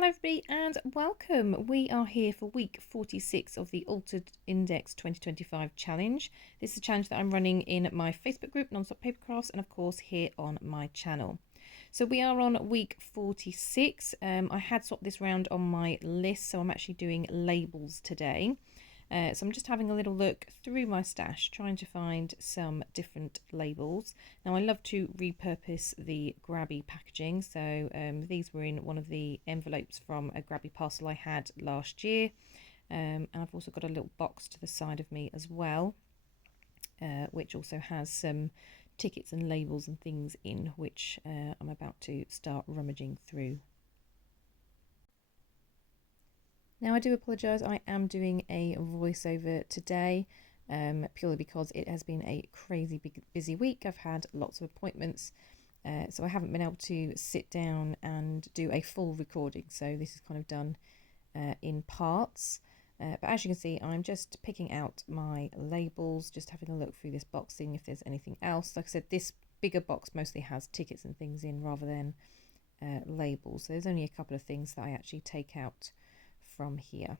Hello everybody and welcome. We are here for week 46 of the Altered Index 2025 challenge. This is a challenge that I'm running in my Facebook group, Nonstop Papercrafts, and of course here on my channel. So we are on week 46. I had swapped this round on my list, so I'm actually doing labels today. So I'm just having a little look through my stash, trying to find some different labels. Now I love to repurpose the grabby packaging, so these were in one of the envelopes from a grabby parcel I had last year. And I've also got a little box to the side of me as well, which also has some tickets and labels and things in, which I'm about to start rummaging through. Now I do apologise, I am doing a voiceover today, purely because it has been a crazy busy week. I've had lots of appointments, so I haven't been able to sit down and do a full recording, so this is kind of done in parts. But as you can see, I'm just picking out my labels, just having a look through this box, seeing if there's anything else. Like I said, this bigger box mostly has tickets and things in rather than labels, so there's only a couple of things that I actually take out from here.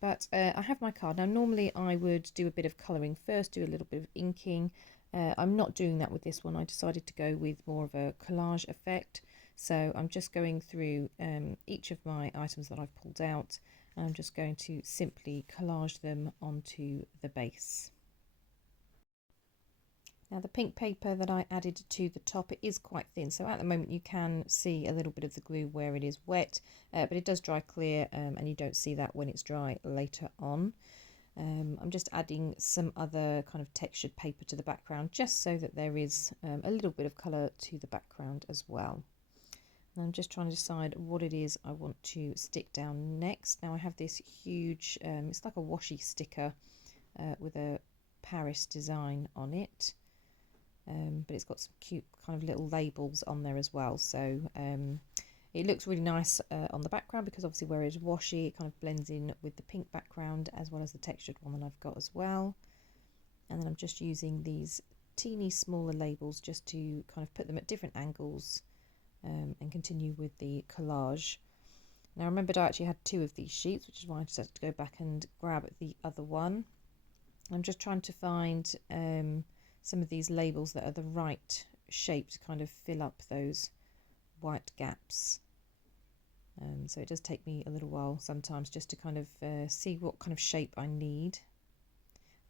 But I have my card. Now normally I would do a bit of colouring first, do a little bit of inking. I'm not doing that with this one. I decided to go with more of a collage effect. So I'm just going through each of my items that I've pulled out, and I'm just going to simply collage them onto the base. Now the pink paper that I added to the top, it is quite thin, so at the moment you can see a little bit of the glue where it is wet, but it does dry clear, and you don't see that when it's dry later on. I'm just adding some other kind of textured paper to the background, just so that there is a little bit of colour to the background as well. And I'm just trying to decide what it is I want to stick down next. Now I have this huge, it's like a washi sticker with a Paris design on it. But it's got some cute kind of little labels on there as well, so it looks really nice on the background, because obviously where it's washi it kind of blends in with the pink background as well as the textured one that I've got as well. And then I'm just using these teeny smaller labels just to kind of put them at different angles and continue with the collage. Now I remembered I actually had two of these sheets, which is why I decided to go back and grab the other one. I'm just trying to find some of these labels that are the right shape to kind of fill up those white gaps. So it does take me a little while sometimes just to kind of see what kind of shape I need.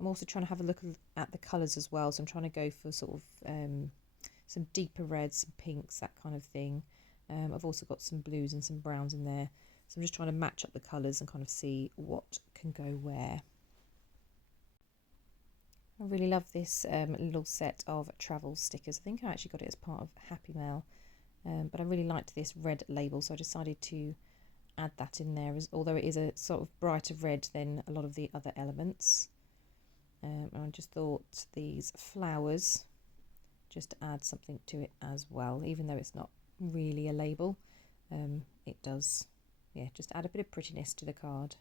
I'm also trying to have a look at the colours as well, so I'm trying to go for sort of some deeper reds, some pinks, that kind of thing. I've also got some blues and some browns in there, so I'm just trying to match up the colours and kind of see what can go where. I really love this little set of travel stickers. I think I actually got it as part of Happy Mail, but I really liked this red label, so I decided to add that in there, although it is a sort of brighter red than a lot of the other elements. And I just thought these flowers just add something to it as well, even though it's not really a label. It does, yeah, just add a bit of prettiness to the card.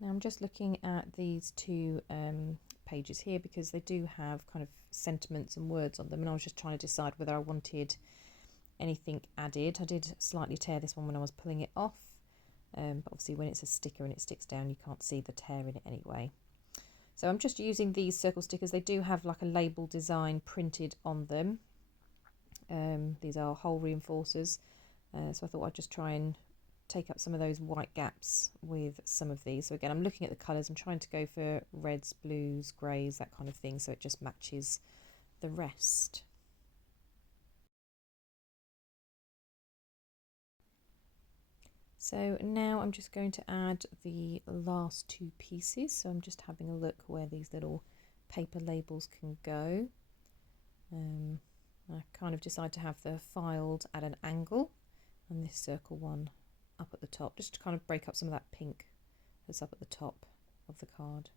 Now I'm just looking at these two pages here, because they do have kind of sentiments and words on them, and I was just trying to decide whether I wanted anything added. I did slightly tear this one when I was pulling it off, but obviously when it's a sticker and it sticks down you can't see the tear in it anyway. So I'm just using these circle stickers. They do have like a label design printed on them. These are hole reinforcers, so I thought I'd just try and take up some of those white gaps with some of these. So again, I'm looking at the colours, I'm trying to go for reds, blues, greys, that kind of thing, so it just matches the rest. So now I'm just going to add the last two pieces, so I'm just having a look where these little paper labels can go. I kind of decide to have the filed at an angle and this circle one up at the top, just to kind of break up some of that pink that's up at the top of the card.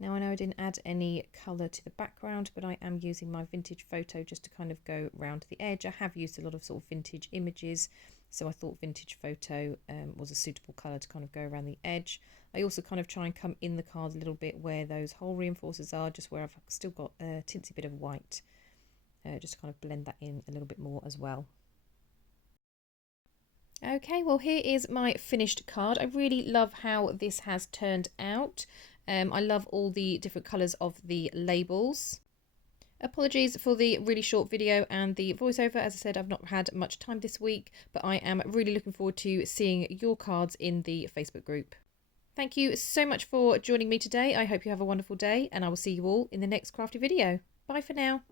Now I know I didn't add any colour to the background, but I am using my vintage photo just to kind of go round the edge. I have used a lot of sort of vintage images, so I thought vintage photo was a suitable colour to kind of go around the edge. I also kind of try and come in the card a little bit where those hole reinforcers are, just where I've still got a tinsy bit of white, just to kind of blend that in a little bit more as well. Okay, well here is my finished card. I really love how this has turned out. I love all the different colours of the labels. Apologies for the really short video and the voiceover. As I said, I've not had much time this week, but I am really looking forward to seeing your cards in the Facebook group. Thank you so much for joining me today. I hope you have a wonderful day, and I will see you all in the next crafty video. Bye for now.